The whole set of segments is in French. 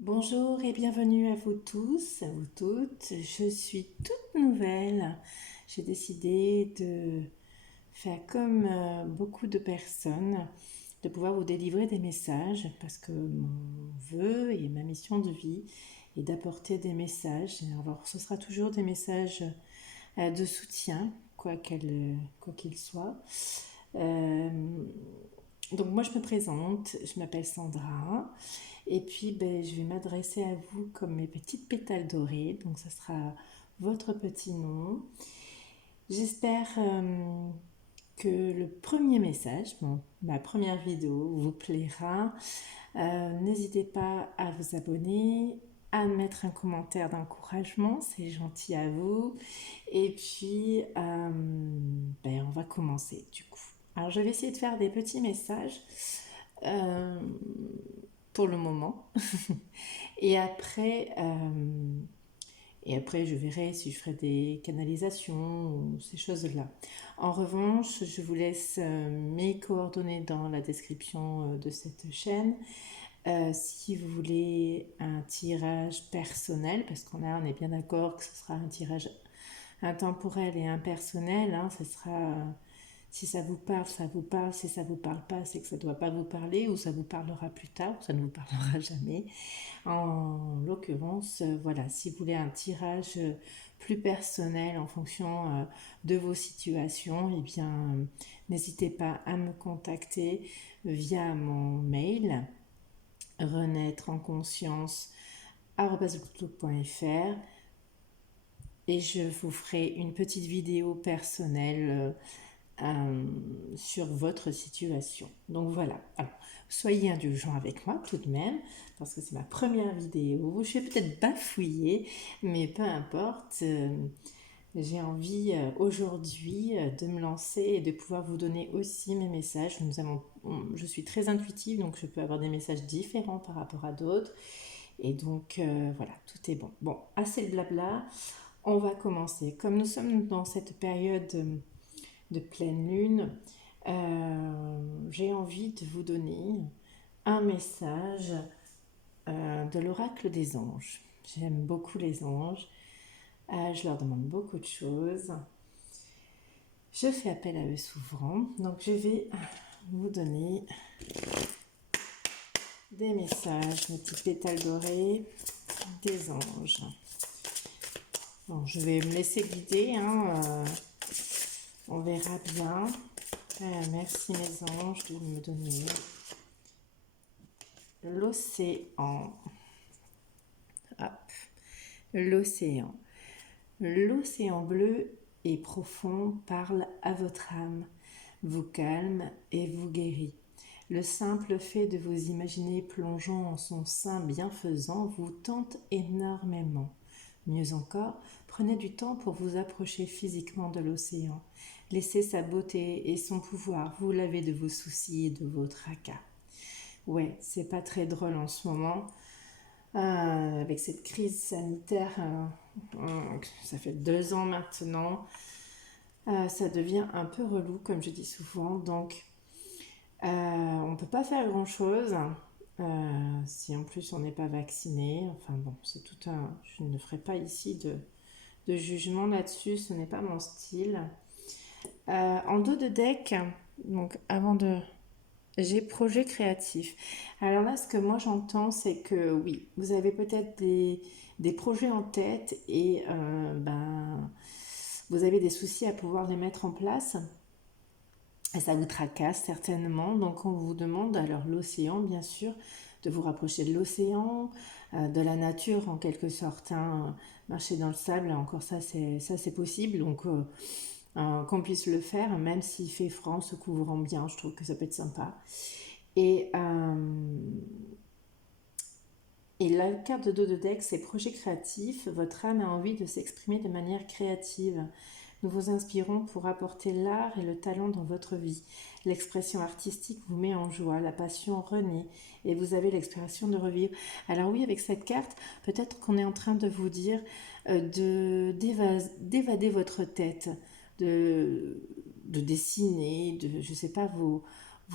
Bonjour et bienvenue à vous tous, à vous toutes. Je suis toute nouvelle. J'ai décidé de faire comme beaucoup de personnes, de pouvoir vous délivrer des messages parce que mon vœu et ma mission de vie est d'apporter des messages. Alors ce sera toujours des messages de soutien, quoi qu'il soit. Euh, donc moi je me présente, je m'appelle Sandra. Et puis, je vais m'adresser à vous comme mes petites pétales dorées. Donc, ça sera votre petit nom. J'espère que le premier message, ma première vidéo, vous plaira. N'hésitez pas à vous abonner, à mettre un commentaire d'encouragement, c'est gentil à vous. Et puis, on va commencer du coup. Alors, je vais essayer de faire des petits messages. Euh, pour le moment. Et après, euh, et après, je verrai si je ferai des canalisations ou ces choses-là. En revanche, je vous laisse mes coordonnées dans la description de cette chaîne. Si vous voulez un tirage personnel, parce on est bien d'accord que ce sera un tirage intemporel et impersonnel, hein, ce sera si ça vous parle, ça vous parle. Si ça vous parle pas, c'est que ça ne doit pas vous parler ou ça vous parlera plus tard ou ça ne vous parlera jamais. En l'occurrence, voilà, si vous voulez un tirage plus personnel en fonction de vos situations, eh bien, n'hésitez pas à me contacter via mon mail renaître en conscience@outlook.fr et je vous ferai une petite vidéo personnelle sur votre situation. Donc voilà. Alors, soyez indulgents avec moi tout de même, parce que c'est ma première vidéo. Je vais peut-être bafouiller, mais peu importe. J'ai envie aujourd'hui de me lancer et de pouvoir vous donner aussi mes messages. Je suis très intuitive, donc je peux avoir des messages différents par rapport à d'autres. Et donc voilà, tout est bon. Bon, assez de blabla. On va commencer. Comme nous sommes dans cette période de pleine lune, j'ai envie de vous donner un message de l'oracle des anges. J'aime beaucoup les anges, je leur demande beaucoup de choses. Je fais appel à eux souvent, donc je vais vous donner des messages, mes petits pétales dorés des anges. Bon, je vais me laisser guider, hein, on verra bien. Merci mes anges de me donner l'océan. Hop, l'océan. L'océan bleu et profond parle à votre âme, vous calme et vous guérit. Le simple fait de vous imaginer plongeant en son sein bienfaisant vous tente énormément. Mieux encore, prenez du temps pour vous approcher physiquement de l'océan. Laissez sa beauté et son pouvoir vous laver de vos soucis et de vos tracas. Ouais, c'est pas très drôle en ce moment. Avec cette crise sanitaire, ça fait 2 ans maintenant, ça devient un peu relou, comme je dis souvent. Donc, on ne peut pas faire grand-chose si en plus on n'est pas vacciné. Enfin bon, c'est tout un... Je ne ferai pas ici de jugement là-dessus, ce n'est pas mon style. En dos de deck, donc avant de... J'ai projet créatif. Alors là, ce que moi j'entends, c'est que oui, vous avez peut-être des projets en tête et vous avez des soucis à pouvoir les mettre en place. Et ça vous tracasse certainement. Donc on vous demande, alors l'océan bien sûr, de vous rapprocher de l'océan, de la nature en quelque sorte. Hein. Marcher dans le sable, encore ça c'est possible. Donc qu'on puisse le faire, même s'il fait froid, en se couvrant bien, je trouve que ça peut être sympa. Et, et la carte de dos de deck, c'est projet créatif. Votre âme a envie de s'exprimer de manière créative. Nous vous inspirons pour apporter l'art et le talent dans votre vie. L'expression artistique vous met en joie, la passion renaît et vous avez l'expression de revivre. Alors oui, avec cette carte, peut-être qu'on est en train de vous dire d'évader votre tête, de dessiner, de, je sais pas, vos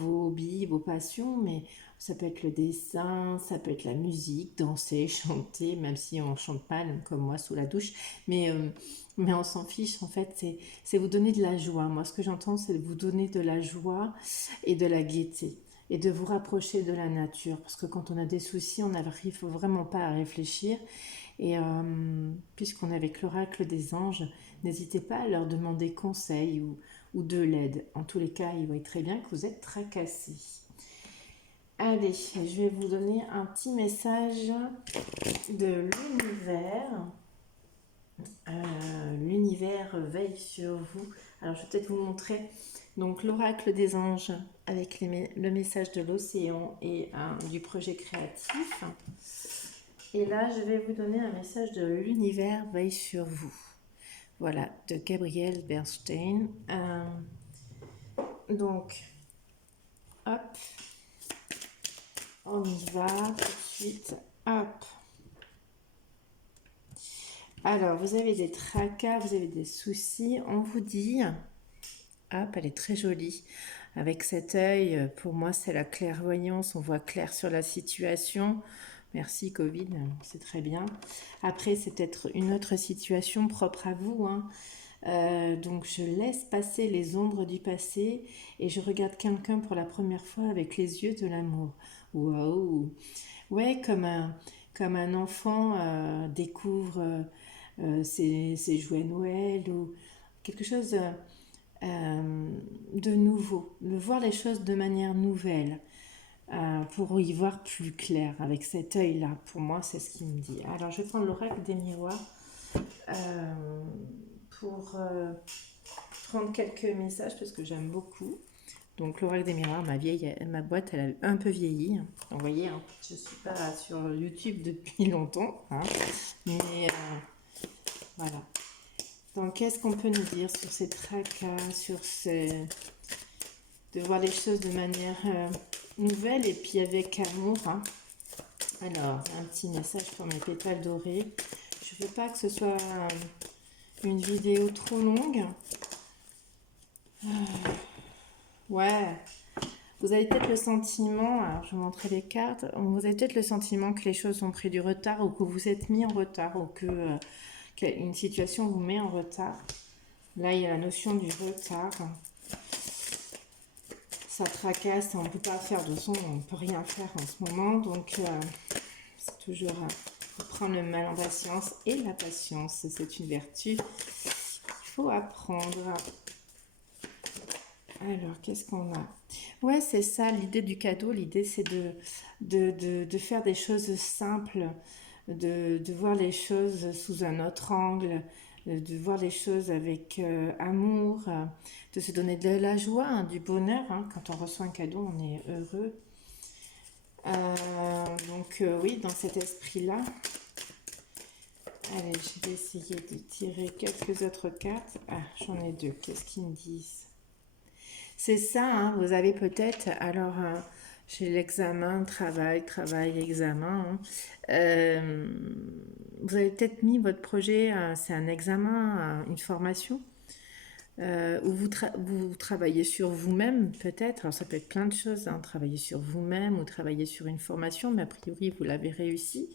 hobbies, vos passions, mais Ça peut être le dessin, ça peut être la musique, danser, chanter, même si on chante mal, comme moi sous la douche. Mais on s'en fiche, en fait, c'est vous donner de la joie. Moi, ce que j'entends, c'est de vous donner de la joie et de la gaieté. Et de vous rapprocher de la nature. Parce que quand on a des soucis, on n'arrive vraiment pas à réfléchir. Et puisqu'on est avec l'oracle des anges, n'hésitez pas à leur demander conseil ou de l'aide. En tous les cas, ils voient très bien que vous êtes tracassés. Allez, je vais vous donner un petit message de l'univers. L'univers veille sur vous. Alors, je vais peut-être vous montrer donc l'oracle des anges avec le message de l'océan et du projet créatif. Et là, je vais vous donner un message de l'univers veille sur vous. Voilà, de Gabrielle Bernstein. Donc, hop, on y va tout de suite. Hop. Alors, vous avez des tracas, vous avez des soucis. On vous dit, hop, elle est très jolie. Avec cet œil, pour moi, c'est la clairvoyance. On voit clair sur la situation. Merci Covid, c'est très bien. Après, c'est peut-être une autre situation propre à vous, hein. Donc je laisse passer les ombres du passé et je regarde quelqu'un pour la première fois avec les yeux de l'amour. Waouh! Ouais, comme un enfant découvre ses jouets Noël ou quelque chose de nouveau. De voir les choses de manière nouvelle. Pour y voir plus clair avec cet œil-là. Pour moi, c'est ce qu'il me dit. Alors, je vais prendre l'oracle des miroirs pour prendre quelques messages parce que j'aime beaucoup. Donc, l'oracle des miroirs, ma boîte, elle a un peu vieilli. Donc, vous voyez, hein, je ne suis pas sur YouTube depuis longtemps. Hein, mais voilà. Donc, qu'est-ce qu'on peut nous dire sur ces tracas, de voir les choses de manière nouvelle et puis avec amour, hein. Alors, un petit message pour mes pétales dorés. Je ne veux pas que ce soit une vidéo trop longue. Ouais, vous avez peut-être le sentiment, alors je vais vous montrer les cartes, vous avez peut-être le sentiment que les choses ont pris du retard ou que vous êtes mis en retard ou qu'une situation vous met en retard. Là, il y a la notion du retard. Ça tracasse, on ne peut pas faire de son, on ne peut rien faire en ce moment. Donc, c'est toujours prendre le mal en patience. Et la patience, c'est une vertu qu'il faut apprendre. Alors, qu'est-ce qu'on a? Ouais, c'est ça, l'idée du cadeau. L'idée, c'est de faire des choses simples, de voir les choses sous un autre angle, de voir les choses avec amour, de se donner de la joie, hein, du bonheur. Hein. Quand on reçoit un cadeau, on est heureux. Donc oui, dans cet esprit-là. Allez, je vais essayer de tirer quelques autres cartes. Ah, j'en ai deux. Qu'est-ce qu'ils me disent? C'est ça, hein, vous avez peut-être... Alors... j'ai l'examen, travail, examen. Hein. Vous avez peut-être mis votre projet, c'est un examen, une formation, où vous travaillez sur vous-même peut-être. Alors ça peut être plein de choses, hein, travailler sur vous-même ou travailler sur une formation, mais a priori vous l'avez réussi.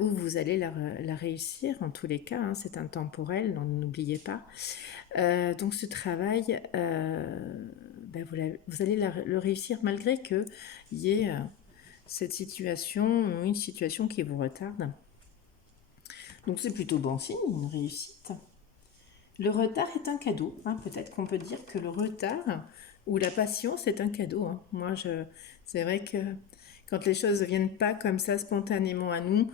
Ou vous allez la réussir, en tous les cas, hein, c'est intemporel, n'oubliez pas. Donc ce travail, ben vous allez le réussir malgré qu'il y ait cette situation, une situation qui vous retarde. Donc c'est plutôt bon signe, une réussite. Le retard est un cadeau. Hein. Peut-être qu'on peut dire que le retard ou la patience est un cadeau. Hein. Moi, c'est vrai que quand les choses ne viennent pas comme ça spontanément à nous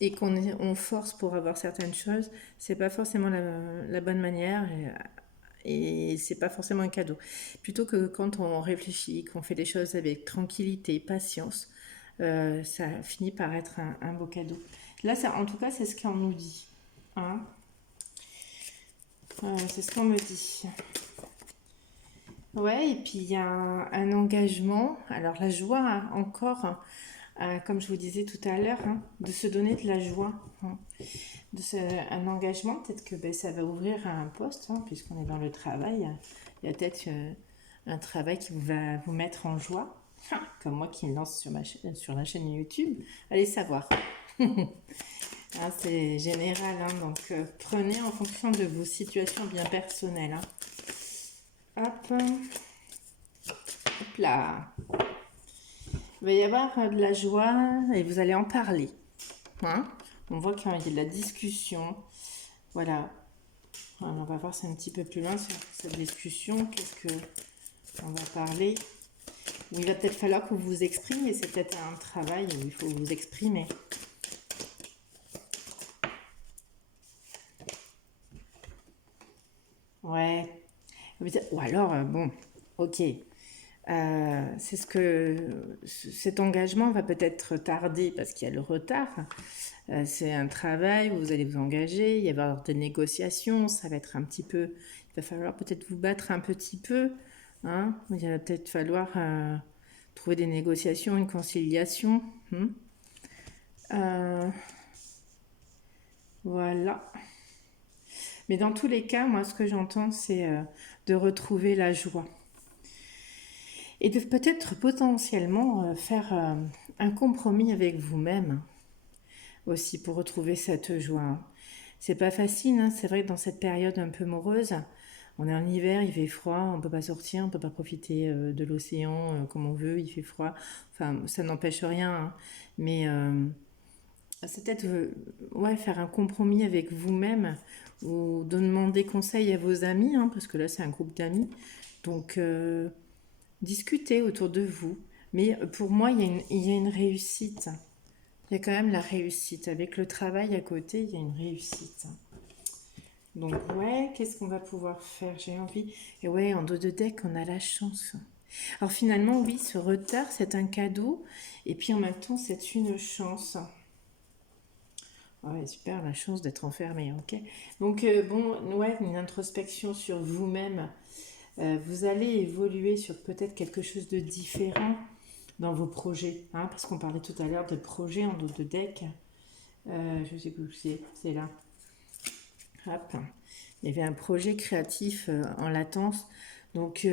et qu'on force pour avoir certaines choses, c'est pas forcément la bonne manière et c'est pas forcément un cadeau. Plutôt que quand on réfléchit, qu'on fait les choses avec tranquillité, patience, ça finit par être un beau cadeau. Là, en tout cas, c'est ce qu'on nous dit. Hein, c'est ce qu'on me dit. Ouais, et puis il y a un engagement. Alors la joie, hein, encore, comme je vous disais tout à l'heure, hein, de se donner de la joie. Hein, un engagement, peut-être que ben, ça va ouvrir un poste, hein, puisqu'on est dans le travail. Il y a peut-être un travail qui va vous mettre en joie. Comme moi qui me lance sur la chaîne YouTube, allez savoir. Hein, c'est général, hein, donc prenez en fonction de vos situations bien personnelles. Hein. Hop, hop là. Il va y avoir de la joie et vous allez en parler. Hein. On voit qu'il y a de la discussion. Voilà. Alors, on va voir c'est un petit peu plus loin sur cette discussion. Qu'est-ce que on va parler? Il va peut-être falloir que vous vous exprimiez. C'est peut-être un travail où il faut vous exprimer. Ouais. Ou alors, bon, ok. C'est ce que cet engagement va peut-être tarder parce qu'il y a le retard. C'est un travail où vous allez vous engager, il va y avoir des négociations, ça va être un petit peu, il va falloir peut-être vous battre un petit peu, hein. Il va peut-être falloir trouver des négociations, une conciliation. Voilà. Mais dans tous les cas, moi, ce que j'entends, c'est de retrouver la joie. Et de peut-être potentiellement faire un compromis avec vous-même aussi pour retrouver cette joie. C'est pas facile, hein. C'est vrai que dans cette période un peu morose, on est en hiver, il fait froid, on peut pas sortir, on peut pas profiter de l'océan comme on veut, il fait froid. Enfin, ça n'empêche rien, hein. Mais c'est peut-être ouais, faire un compromis avec vous-même ou de demander conseil à vos amis, hein, parce que là c'est un groupe d'amis. Donc discutez autour de vous. Mais pour moi, il y a une réussite. Il y a quand même la réussite. Avec le travail à côté, il y a une réussite. Donc, ouais, qu'est-ce qu'on va pouvoir faire? J'ai envie. Et ouais, en dos de deck, on a la chance. Alors finalement, oui, ce retard, c'est un cadeau. Et puis en même temps, c'est une chance. Ouais, super, la chance d'être enfermé, ok. Donc, bon, ouais, une introspection sur vous-même. Vous allez évoluer sur peut-être quelque chose de différent dans vos projets, hein, parce qu'on parlait tout à l'heure de projets en dos de deck. Je sais plus où c'est là. Hop. Il y avait un projet créatif en latence. Donc,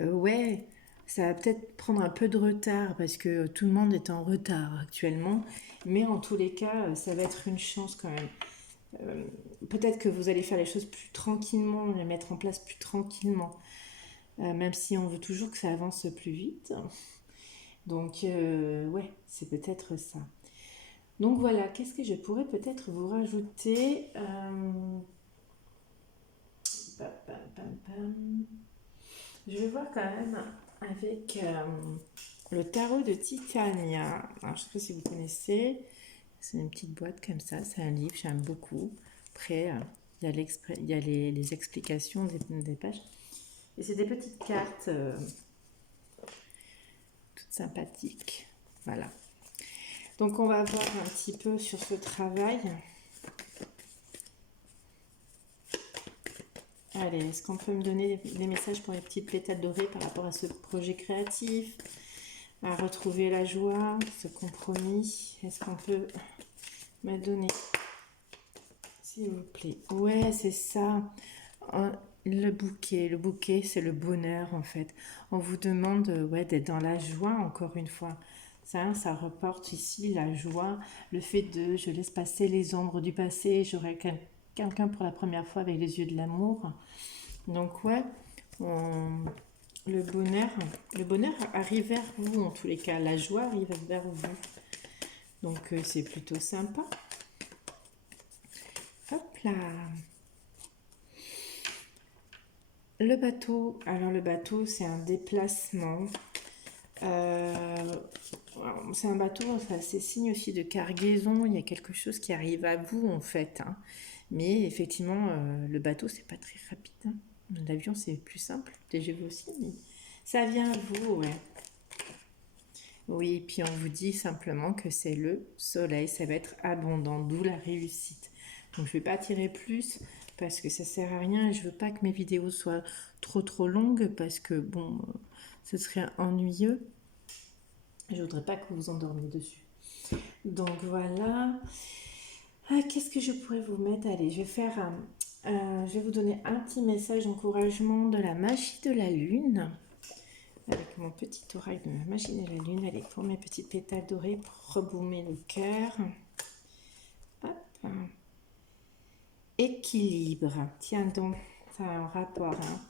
ouais, ça va peut-être prendre un peu de retard parce que tout le monde est en retard actuellement. Mais en tous les cas, ça va être une chance quand même. Peut-être que vous allez faire les choses plus tranquillement, les mettre en place plus tranquillement. Même si on veut toujours que ça avance plus vite. Donc, ouais, c'est peut-être ça. Donc voilà, qu'est-ce que je pourrais peut-être vous rajouter pam, pam, pam, pam. Je vais voir quand même avec le tarot de Titania. Alors, je ne sais pas si vous connaissez. C'est une petite boîte comme ça. C'est un livre, j'aime beaucoup. Après, il y a les explications des pages. Et c'est des petites cartes toutes sympathiques. Voilà. Donc, on va voir un petit peu sur ce travail. Allez, est-ce qu'on peut me donner des messages pour les petites pétales dorées par rapport à ce projet créatif, à retrouver la joie, ce compromis? Est-ce qu'on peut me donner, s'il vous plaît? Ouais, c'est ça. Le bouquet, c'est le bonheur en fait. On vous demande ouais, d'être dans la joie encore une fois. Ça reporte ici la joie, le fait de je laisse passer les ombres du passé, j'aurai quelqu'un pour la première fois avec les yeux de l'amour. Donc ouais, on- le bonheur arrive vers vous en tous les cas, la joie arrive vers vous. Donc c'est plutôt sympa. Hop là. Le bateau, alors le bateau c'est un déplacement. Euh, c'est un bateau, enfin, c'est signe aussi de cargaison, il y a quelque chose qui arrive à vous en fait, hein. Mais effectivement, le bateau c'est pas très rapide, hein. L'avion c'est plus simple, TGV aussi, mais ça vient à vous, ouais. Oui, puis on vous dit simplement que c'est le soleil, ça va être abondant, d'où la réussite. Donc je ne vais pas tirer plus parce que ça sert à rien et je veux pas que mes vidéos soient trop longues parce que bon, ce serait ennuyeux. Je voudrais pas que vous vous endormiez dessus. Donc voilà. Ah, qu'est-ce que je pourrais vous mettre? Allez, je vais vous donner un petit message d'encouragement de la magie de la lune. avec mon petit oracle de la magie de la lune. Allez, pour mes petites pétales dorés pour rebaumer le cœur. Hop. Équilibre. Tiens donc, ça a un rapport. Hein.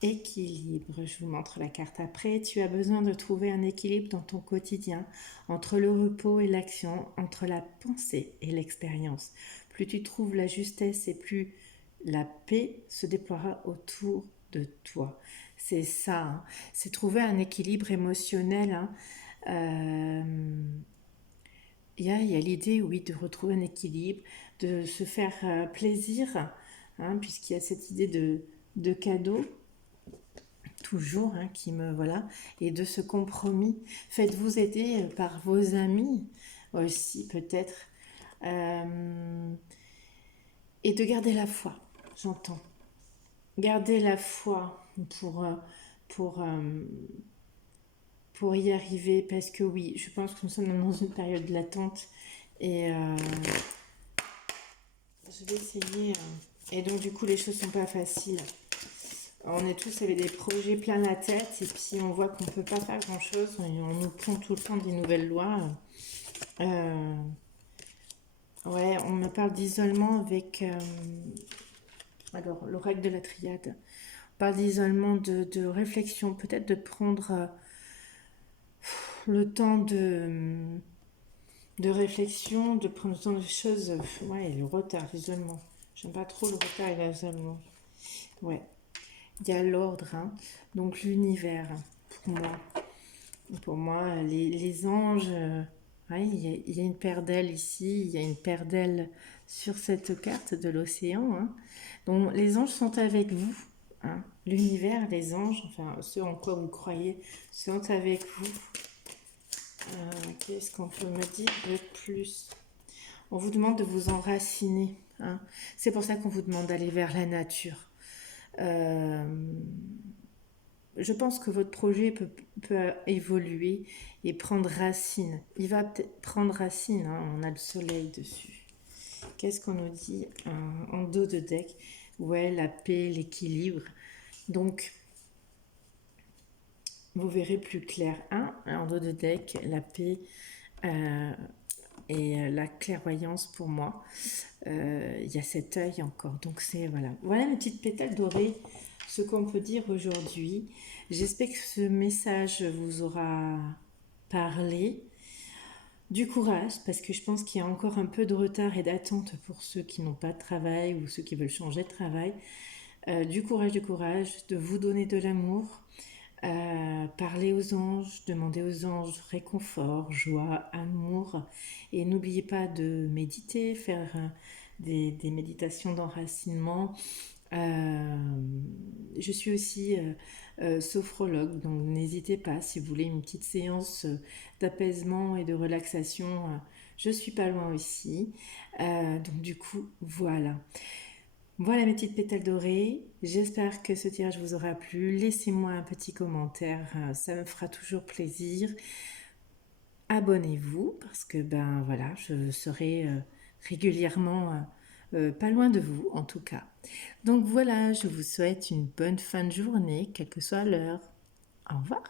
Équilibre. Je vous montre la carte après. Tu as besoin de trouver un équilibre dans ton quotidien, entre le repos et l'action, entre la pensée et l'expérience. Plus tu trouves la justesse et plus la paix se déploiera autour de toi. C'est ça, hein. C'est trouver un équilibre émotionnel. Hein. Il y a l'idée, oui, de retrouver un équilibre, de se faire plaisir, hein, puisqu'il y a cette idée de cadeau, toujours, hein, qui me... Voilà, et de ce compromis. Faites-vous aider par vos amis aussi, peut-être. Et de garder la foi, j'entends. Garder la foi pour, pour y arriver, parce que oui, je pense que nous sommes dans une période latente et je vais essayer. Et donc, du coup, les choses sont pas faciles. On est tous avec des projets plein la tête et puis on voit qu'on peut pas faire grand chose. On nous prend tout le temps des nouvelles lois. Ouais, on me parle d'isolement avec alors l'oracle de la triade. On parle d'isolement, de réflexion, peut-être de prendre le temps de réflexion, de prendre le temps de choses. Ouais, le retard, l'isolement. J'aime pas trop le retard et l'isolement. Ouais. Il y a l'ordre, hein. Donc l'univers, pour moi. Pour moi, les anges, ouais, il y a une paire d'ailes ici, il y a une paire d'ailes sur cette carte de l'océan. Hein. Donc les anges sont avec vous. Hein. L'univers, les anges, enfin ceux en quoi vous croyez, sont avec vous. Qu'est-ce qu'on peut me dire de plus? On vous demande de vous enraciner. Hein. C'est pour ça qu'on vous demande d'aller vers la nature. Je pense que votre projet peut évoluer et prendre racine. Il va peut-être prendre racine, hein, on a le soleil dessus. Qu'est-ce qu'on nous dit en dos de deck? Ouais, la paix, l'équilibre. Donc, vous verrez plus clair. En dos de deck, la paix et la clairvoyance pour moi. Il y a cet œil encore. Donc, c'est voilà mes petites pétales dorées. Ce qu'on peut dire aujourd'hui. J'espère que ce message vous aura parlé. Du courage, parce que je pense qu'il y a encore un peu de retard et d'attente pour ceux qui n'ont pas de travail ou ceux qui veulent changer de travail. Du courage, de vous donner de l'amour. Parler aux anges, demander aux anges réconfort, joie, amour. Et n'oubliez pas de méditer, faire des méditations d'enracinement. Je suis aussi sophrologue, donc n'hésitez pas si vous voulez une petite séance d'apaisement et de relaxation. Je suis pas loin aussi. Donc du coup, voilà. Voilà mes petites pétales dorées. J'espère que ce tirage vous aura plu. Laissez-moi un petit commentaire, ça me fera toujours plaisir. Abonnez-vous parce que ben voilà, je serai régulièrement pas loin de vous en tout cas. Donc voilà, je vous souhaite une bonne fin de journée, quelle que soit l'heure. Au revoir.